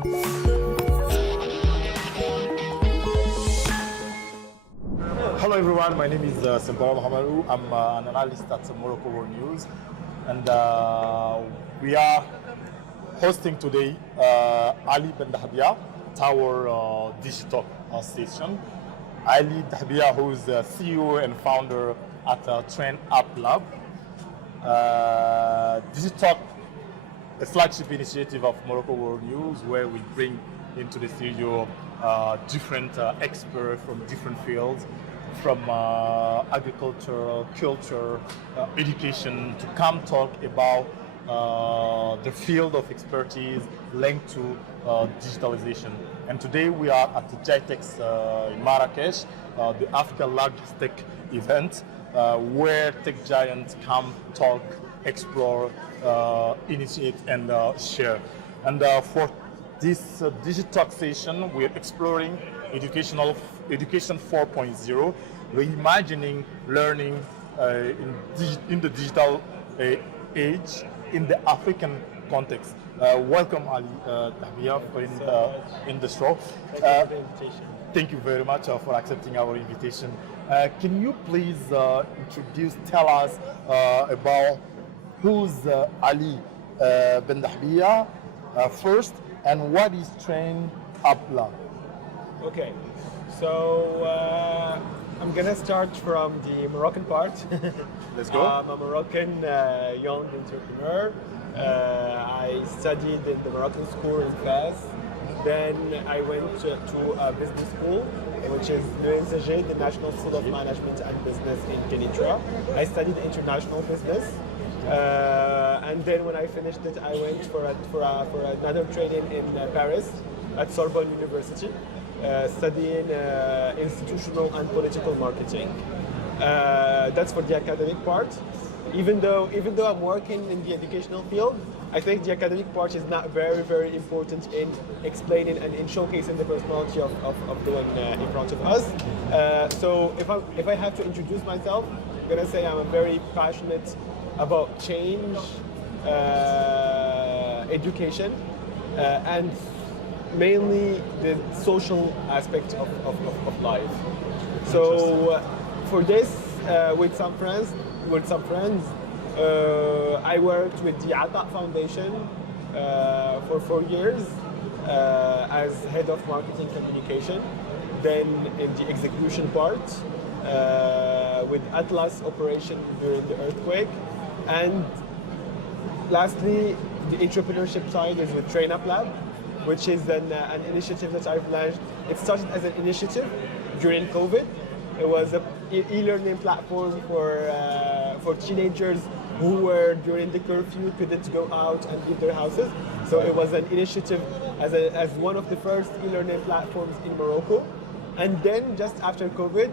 Hello everyone, my name is Sembara Mohamedou. I'm an analyst at Morocco World News, and we are hosting today Ali Bendahbia at our Digitalk station. Ali Bendahbia, who is the CEO and founder at Trainup Lab. Digitalk, a flagship initiative of Morocco World News, where we bring into the studio different experts from different fields, from agriculture, culture, education, to come talk about the field of expertise linked to digitalization. And today we are at the GITEX in Marrakesh, the Africa's largest tech event, where tech giants come talk, explore, initiate, and share. And for this Digitalk session, we're exploring Education 4.0, reimagining learning in the digital age in the African context. Welcome, Ali Bendahbia, in the show. Thank you for the invitation. Thank you very much for accepting our invitation. Can you please tell us about who's Ali Bendahbia first, and what is Trainup Lab? Okay, so I'm gonna start from the Moroccan part. Let's go. I'm a Moroccan young entrepreneur. I studied in the Moroccan school in Fez. Then I went to a business school, which is Reimanaging, the National School of Management and Business in Kenitra. I studied international business. And then when I finished it, I went for another training in Paris at Sorbonne University, studying institutional and political marketing. That's for the academic part. Even though I'm working in the educational field, I think the academic part is not very, very important in explaining and in showcasing the personality of doing in front of us. So if I have to introduce myself, I'm gonna say I'm very passionate about change, education, and mainly the social aspect of life. So for this, with some friends, I worked with the Ata Foundation for 4 years as head of marketing communication. Then in the execution part with Atlas operation during the earthquake. And lastly, the entrepreneurship side is with Trainup Lab, which is an initiative that I've launched. It started as an initiative during COVID. It was an e-learning platform for teenagers who were during the curfew, couldn't go out and leave their houses. So it was an initiative as one of the first e-learning platforms in Morocco. And then just after COVID,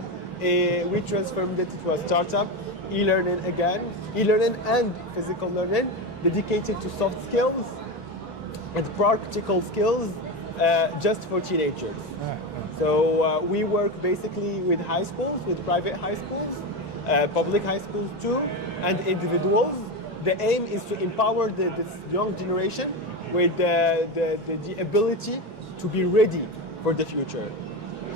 we transformed it to a startup, e-learning again, e-learning and physical learning, dedicated to soft skills and practical skills just for teenagers. So we work basically with high schools, with private high schools, public high schools too, and individuals. The aim is to empower this young generation with the ability to be ready for the future.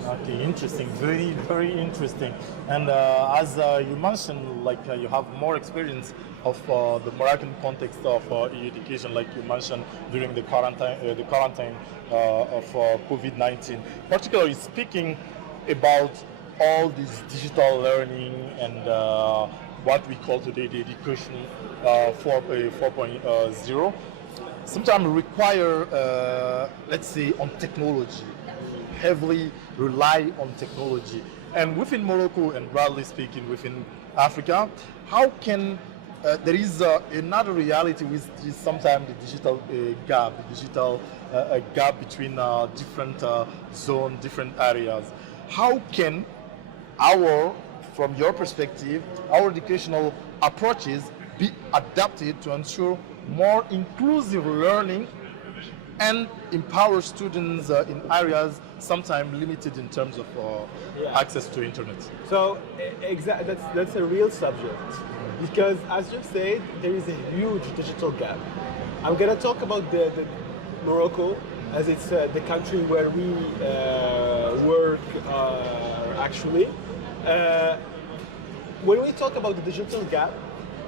Okay, interesting, very, very interesting. And as you mentioned, like you have more experience of the Moroccan context of education, like you mentioned during the quarantine of COVID-19, particularly speaking about all this digital learning and what we call today the education 4.0, sometimes require, let's say, on technology, heavily rely on technology. And within Morocco, and broadly speaking within Africa, how can there is another reality with sometimes the digital gap between different zones, different areas. How can from your perspective, our educational approaches be adapted to ensure more inclusive learning and empower students in areas sometimes limited in terms of access to internet? So that's a real subject, because as you've said, there is a huge digital gap. I'm going to talk about the Morocco as it's the country where we work actually. When we talk about the digital gap,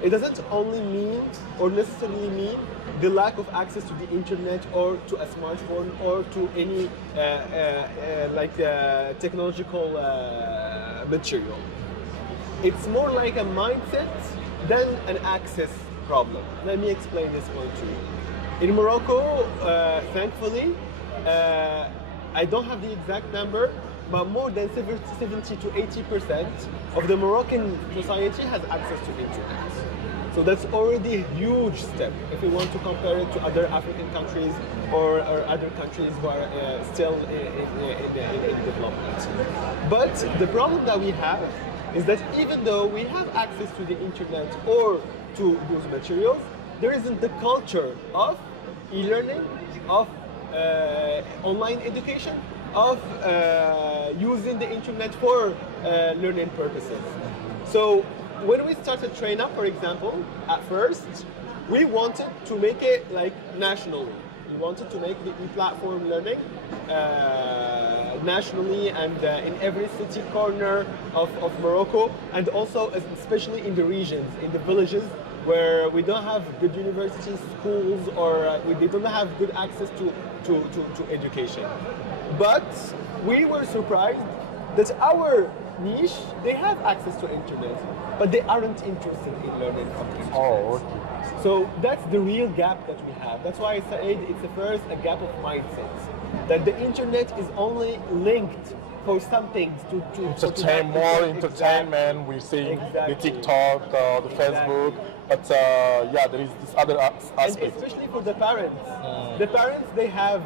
it doesn't only mean or necessarily mean the lack of access to the internet or to a smartphone or to any technological material. It's more like a mindset than an access problem. Let me explain this one to you. In Morocco, thankfully, I don't have the exact number, but more than 70 to 80% of the Moroccan society has access to internet. So that's already a huge step if we want to compare it to other African countries or other countries who are still in development. But the problem that we have is that even though we have access to the internet or to those materials, there isn't the culture of e-learning, of online education, of using the internet for learning purposes. So when we started Trainup, for example, at first, we wanted to make it like nationally. We wanted to make the e-platform learning nationally and in every city corner of Morocco, and also especially in the regions, in the villages where we don't have good universities, schools, or they don't have good access to education. But we were surprised that our niche, they have access to internet, but they aren't interested in learning from the internet. Oh, okay. So that's the real gap that we have. That's why I said it's a gap of mindset. That the internet is only linked for some things to entertain, more entertainment. We're seeing the TikTok, the Facebook, but yeah, there is this other aspect. And especially for the parents. The parents, they have,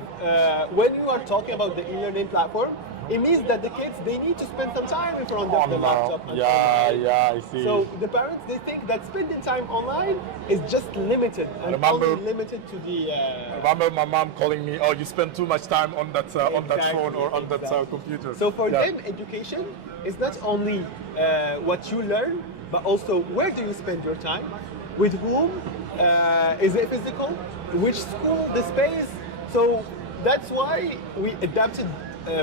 when you are talking about the e-learning platform, it means that the kids, they need to spend some time in front of the laptop. Yeah, I see. So the parents, they think that spending time online is just limited and only limited to the... I remember my mom calling me, oh, you spend too much time on that phone or on that computer. So for them, education is not only what you learn, but also where do you spend your time, with whom, is it physical, which school, the space. So that's why we adapted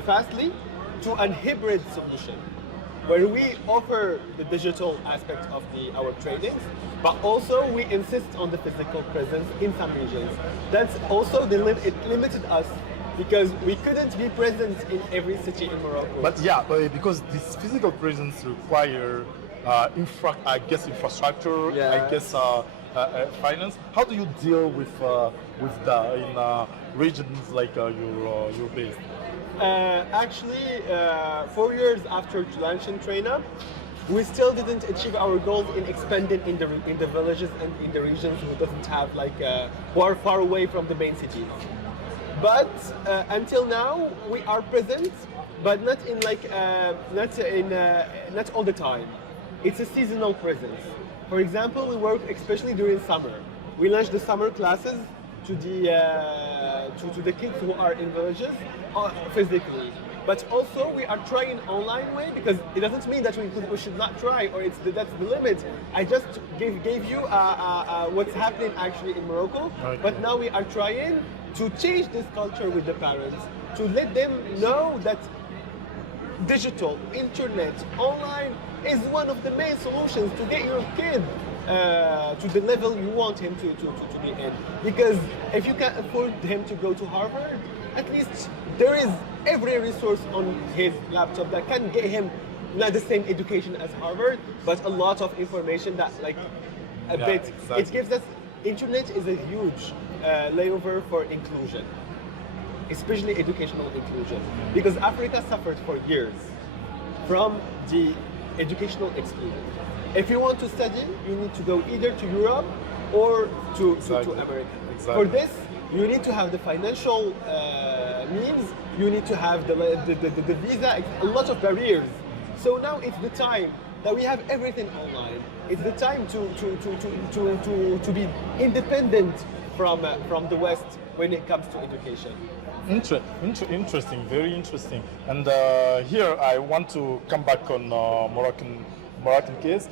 fastly to a hybrid solution where we offer the digital aspect of our trainings, but also we insist on the physical presence in some regions. That's also it limited us because we couldn't be present in every city in Morocco. But yeah, because this physical presence require infrastructure, Yeah. I guess finance. How do you deal with that in regions like your base? Actually, 4 years after launching Trainup, we still didn't achieve our goals in expanding in the villages and in the regions who doesn't have who are far away from the main cities. But until now, we are present, but not in not all the time. It's a seasonal presence. For example, we work especially during summer. We launch the summer classes to the kids who are in villages physically, but also we are trying online way because it doesn't mean that we should not try or that's the limit. I just gave you what's happening actually in Morocco, Okay. but now we are trying to change this culture with the parents to let them know that digital, internet, online is one of the main solutions to get your kid to the level you want him to be in. Because if you can't afford him to go to Harvard, at least there is every resource on his laptop that can get him not the same education as Harvard, but a lot of information that Exactly. It gives us, internet is a huge layover for inclusion, especially educational inclusion, because Africa suffered for years from the educational exclusion. If you want to study, you need to go either to Europe or to America. Exactly. For this, you need to have the financial means, you need to have the visa, a lot of barriers. So now it's the time that we have everything online. It's the time to be independent from the West when it comes to education. Interesting, very interesting. And here I want to come back on Moroccan case,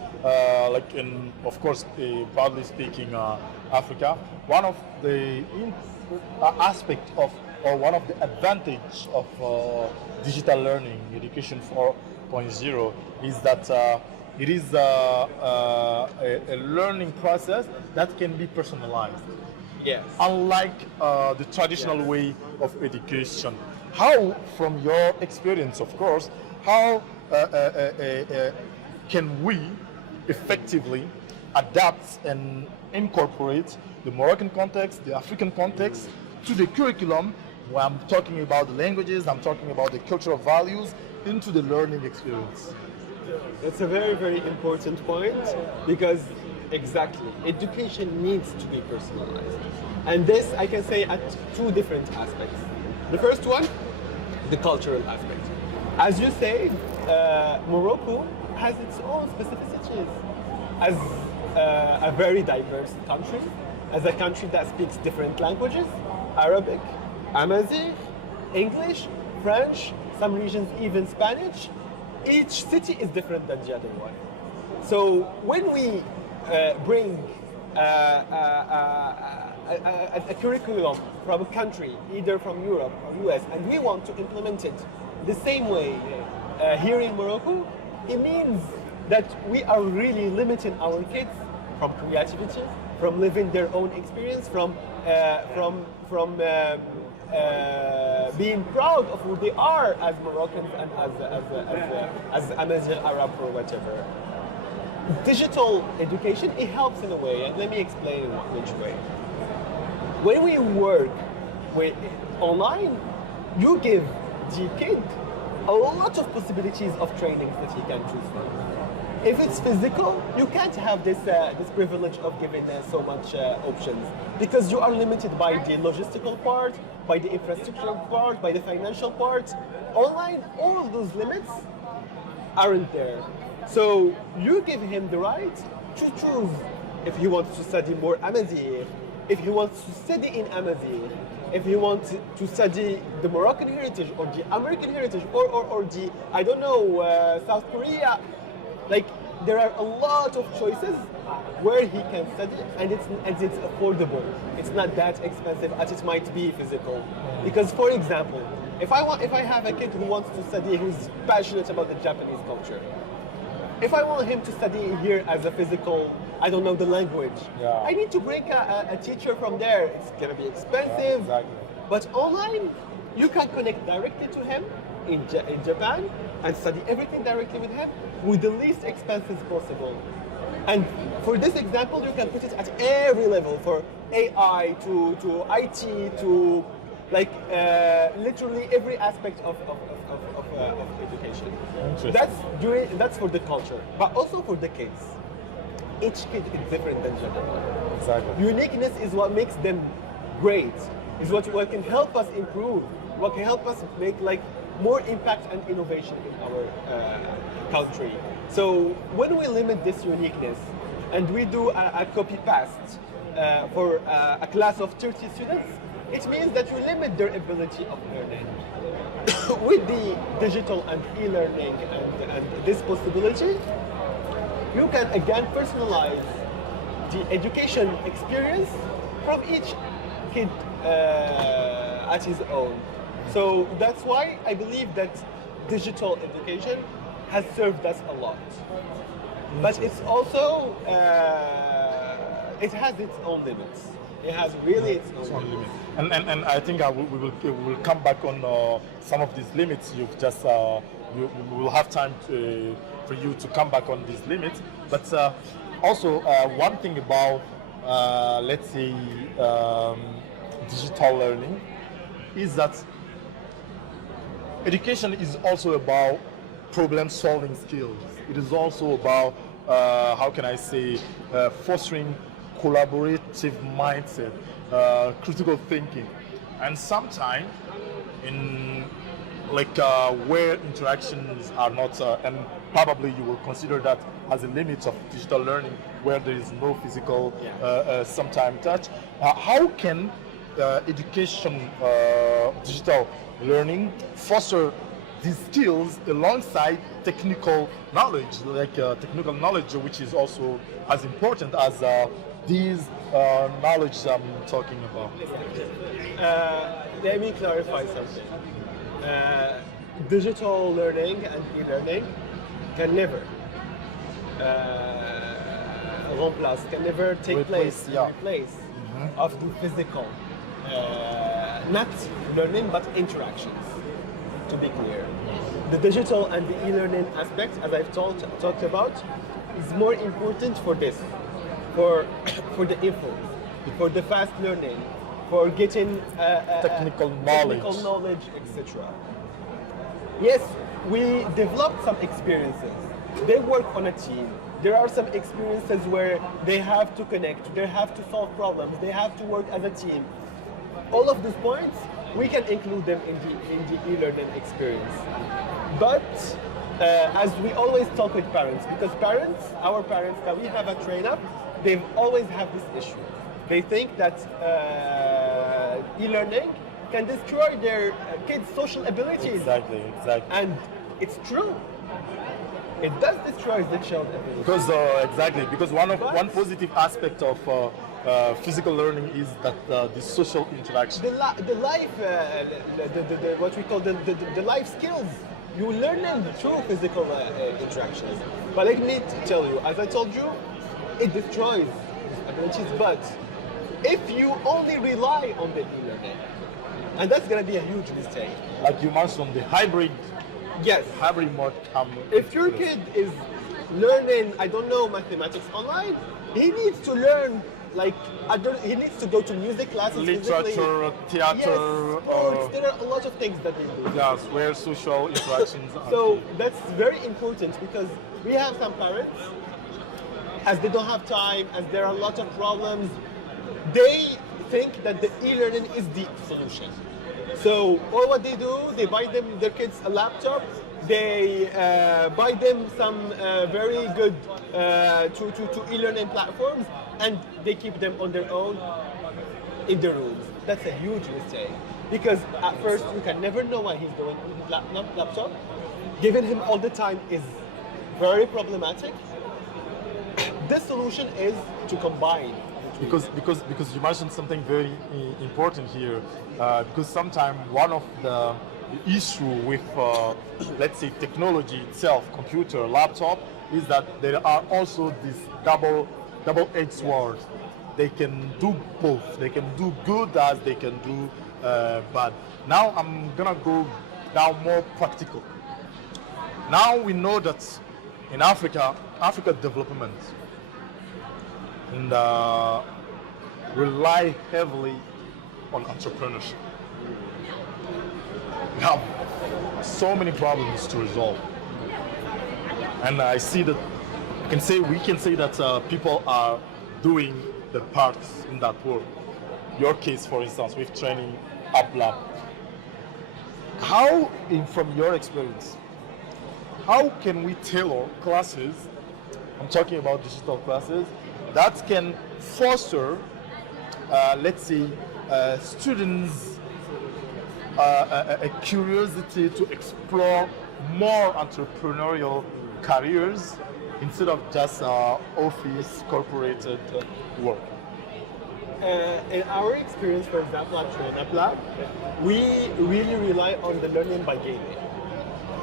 like in, of course, broadly speaking, Africa. One of the aspect of or one of the advantage of digital learning, education 4.0, is that it is a learning process that can be personalized. Yes. Unlike the traditional way of education. How, from your experience, of course, how can we effectively adapt and incorporate the Moroccan context, the African context, to the curriculum, where I'm talking about the languages, I'm talking about the cultural values, into the learning experience? That's a very, very important point, because exactly, education needs to be personalized. And this I can say at two different aspects. The first one, the cultural aspect. As you say, Morocco has its own specificities as a very diverse country, as a country that speaks different languages: Arabic, Amazigh, English, French, some regions even Spanish. Each city is different than the other one. So when we bring a curriculum from a country, either from Europe or US, and we want to implement it the same way here in Morocco, it means that we are really limiting our kids from creativity, from living their own experience, from being proud of who they are as Moroccans and as Amazigh Arab or whatever. Digital education, it helps in a way, and let me explain in which way. When we work with online, you give the kid a lot of possibilities of trainings that he can choose from. If it's physical, you can't have this privilege of giving so much options, because you are limited by the logistical part, by the infrastructural part, by the financial part. Online, all of those limits aren't there. So you give him the right to choose if he wants to study more Amazigh, if he wants to study in Amazigh, if he wants to study the Moroccan heritage or the American heritage or the, I don't know, South Korea. Like, there are a lot of choices where he can study, and it's affordable. It's not that expensive as it might be physical. Because, for example, if I have a kid who wants to study, who's passionate about the Japanese culture, if I want him to study here as a physical, I don't know the language, I need to bring a teacher from there. It's gonna be expensive. Exactly. But online, you can connect directly to him in Japan and study everything directly with him with the least expenses possible. And for this example, you can put it at every level, for AI to IT to like literally every aspect of education. That's for the culture, but also for the kids. Each kid is different than the other one. Exactly. Uniqueness is what makes them great. Is what can help us improve. What can help us make like more impact and innovation in our country. So when we limit this uniqueness and we do a copy-paste for a class of 30 students, it means that you limit their ability of learning. With the digital and e-learning and this possibility, you can again personalize the education experience from each kid at his own. So that's why I believe that digital education has served us a lot. But it's also, it has its own limits. It has really its own limits. And I think we will come back on some of these limits. You've just we will have time for you to come back on these limits. But also one thing about let's say digital learning is that education is also about problem-solving skills. It is also about how can I say fostering collaborative mindset, critical thinking, and sometimes in like where interactions are not, and probably you will consider that as a limit of digital learning, where there is no physical, sometime touch. How can education, digital learning foster these skills alongside technical knowledge, like technical knowledge, which is also as important as these knowledge I'm talking about? let me clarify something. Digital learning and e-learning can never remplace, can never take place, replace of the physical, not learning but interactions, to be clear. The digital and the e-learning aspect, as I've talked about, is more important for this, for the info, for the fast learning, for getting technical knowledge, etc. Yes, we developed some experiences. They work on a team. There are some experiences where they have to connect, they have to solve problems, they have to work as a team. All of these points, we can include them in the e-learning experience. But as we always talk with parents, because our parents that we have at Trainup, they always have this issue. They think that e-learning can destroy their kids' social abilities. Exactly. And it's true. It does destroy the child ability. Because because one positive aspect of physical learning is that the social interaction. The life, what we call the life skills, you learn them through physical interactions. But let me tell you, as I told you, it destroys abilities. But if you only rely on the e-learning, and that's going to be a huge mistake. Like you mentioned, the hybrid. Yes. Hybrid mode. If your kid is learning, I don't know, mathematics online, he needs to learn, like, he needs to go to music classes, literature, theater. Yes, sports, there are a lot of things that they do. Yes, where social interactions are. So that's very important, because we have some parents, as they don't have time, as there are a lot of problems, they think that the e-learning is the solution. So all what they do, they buy their kids a laptop, they buy them some very good to e-learning platforms, and they keep them on their own in the rooms. That's a huge mistake, because at first you can never know what he's doing with his laptop. Giving him all the time is very problematic. The solution is to combine. Because you mentioned something very important here. Because sometimes one of the issue with let's say technology itself, computer, laptop, is that there are also this double-edged sword. They can do both. They can do good as they can do bad. Now I'm gonna go down more practical. Now we know that in Africa development and rely heavily on entrepreneurship. We have so many problems to resolve, and I see that we can say that people are doing their parts in that work. Your case, for instance, with Trainup Lab. How, from your experience, how can we tailor classes? I'm talking about digital classes that can foster, let's say, students' a curiosity to explore more entrepreneurial careers instead of just office, corporated work. In our experience, for example, at Trainup Lab, we really rely on the learning by gaming.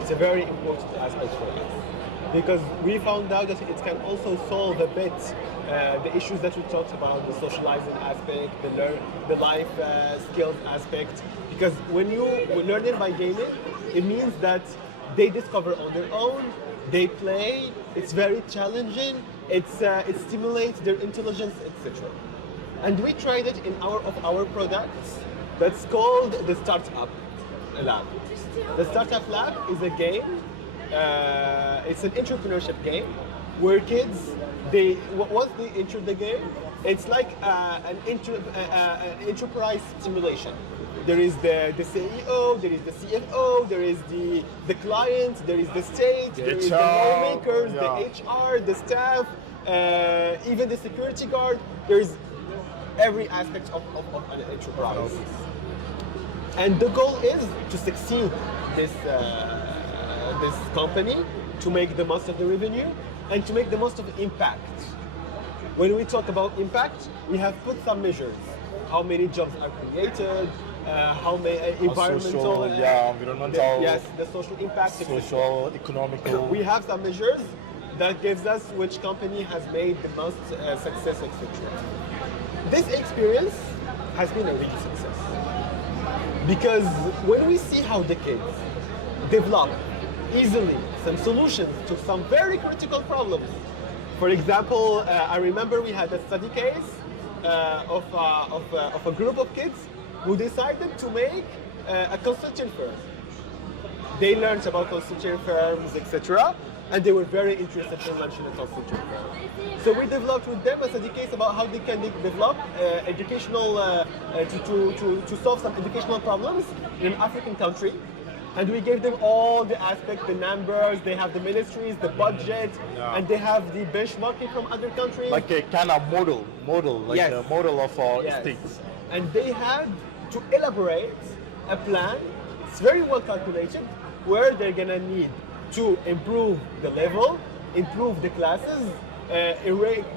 It's a very important aspect for us, because we found out that it can also solve a bit the issues that we talked about, the socializing aspect, the life skills aspect. Because when you learn it by gaming, it means that they discover on their own, they play, it's very challenging, it stimulates their intelligence, etc. And we tried it in our products that's called the Startup Lab. The Startup Lab is a game, it's an entrepreneurship game where kids, once they enter the game, it's like an enterprise simulation. There is the CEO, there is the CFO, there is the client, there is the state, there is the lawmakers, the HR, the staff, even the security guard. There is every aspect of an enterprise. And the goal is to succeed this company, to make the most of the revenue, and to make the most of the impact. When we talk about impact, we have put some measures. how many jobs are created, how many environmental, environmental, yes, the social impact, social, economical. We have some measures that gives us which company has made the most success, etc. This experience has been a real success because when we see how the kids develop easily some solutions to some very critical problems. For example, I remember we had a study case of a group of kids who decided to make a consulting firm. They learned about consulting firms, etc., and they were very interested in launching a consulting firm. So we developed with them a study case about how they can develop educational to solve some educational problems in an African country. And we gave them all the aspects, the numbers, they have the ministries, the budget, and they have the benchmarking from other countries. Like a kind of model, like yes. a model of our yes. states. And they had to elaborate a plan, it's very well calculated, where they're gonna need to improve the level, improve the classes,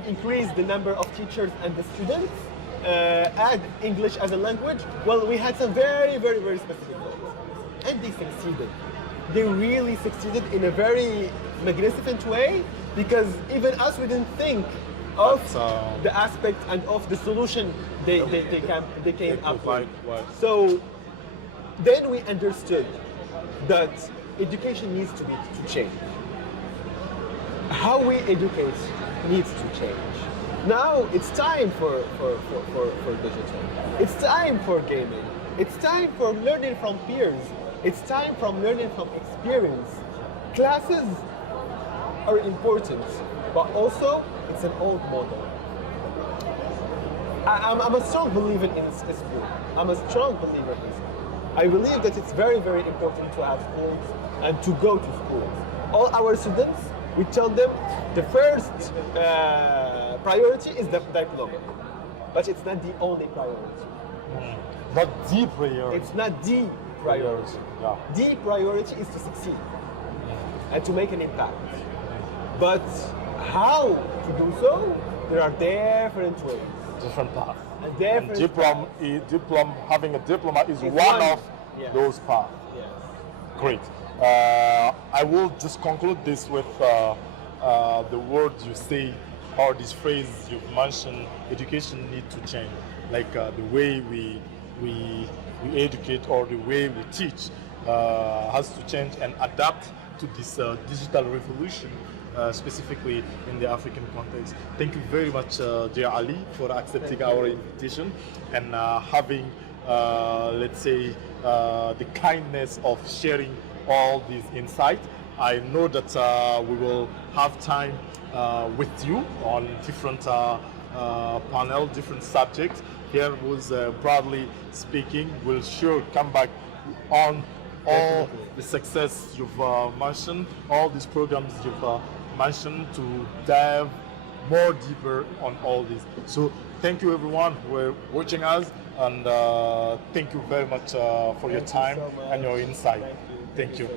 increase the number of teachers and the students, add English as a language. Well, we had some very, very, very specific goals. And they succeeded. They really succeeded in a very magnificent way because even us, we didn't think of the aspect and of the solution they came up with. So then we understood that education needs to change. How we educate needs to change. Now it's time for digital. It's time for gaming. It's time for learning from peers. It's time from learning from experience. Classes are important, but also it's an old model. I'm a strong believer in school. I'm a strong believer in school. I believe that it's very, very important to have schools and to go to schools. All our students, we tell them the first priority is the diploma, but it's not the only priority. Not the priority. It's not the priority. Yeah. The priority is to succeed and to make an impact. But how to do so? There are different ways. Different paths. And having a diploma is one of those paths. Yes. Great. I will just conclude this with the word you say, or this phrase you've mentioned, education needs to change. Like the way we educate or the way we teach has to change and adapt to this digital revolution, specifically in the African context. Thank you very much, dear Ali, for accepting our invitation and having, let's say, the kindness of sharing all these insights. I know that we will have time with you on different panel, different subjects. Here was Bradley speaking. We'll sure come back on all the success you've mentioned, all these programs you've mentioned, to dive more deeper on all this. So thank you everyone who are watching us, and thank you very much for your time and your insight. Thank you.